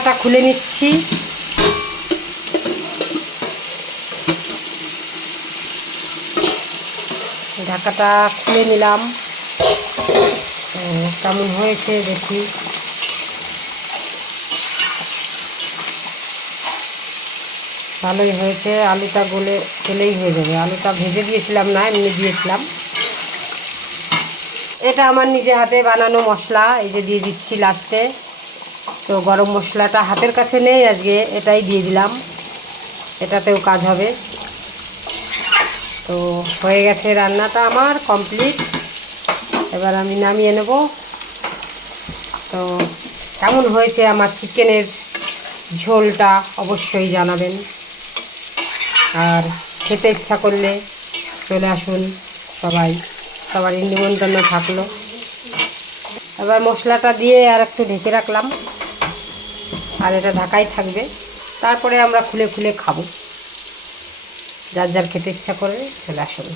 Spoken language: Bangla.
ঢাকাটা খুলে নিচ্ছি। ঢাকাটা খুলে নিলাম। কেমন হয়েছে দেখি। ভালোই হয়েছে। আলুটা গলেই হয়ে যাবে। আলুটা ভেজে দিয়েছিলাম না, এমনি দিয়েছিলাম। এটা আমার নিজে হাতে বানানো মশলা, এই যে দিয়ে দিচ্ছি লাস্টে। তো গরম মশলাটা হাতের কাছে নেই আজকে, এটাই দিয়ে দিলাম, এটাতেও কাজ হবে। তো হয়ে গেছে রান্নাটা আমার কমপ্লিট। এবার আমি নামিয়ে নেব। তো কেমন হয়েছে আমার চিকেনের ঝোলটা অবশ্যই জানাবেন। আর খেতে ইচ্ছা করলে চলে আসুন সবারই নিমন্ত্রণ থাকলো। এবার মশলাটা দিয়ে আর একটু ঢেকে রাখলাম, আর এটা ঢাকাই থাকবে। তারপরে আমরা খুলে খুলে খাবো। যার যার খেতে ইচ্ছা করে চলে আসুন।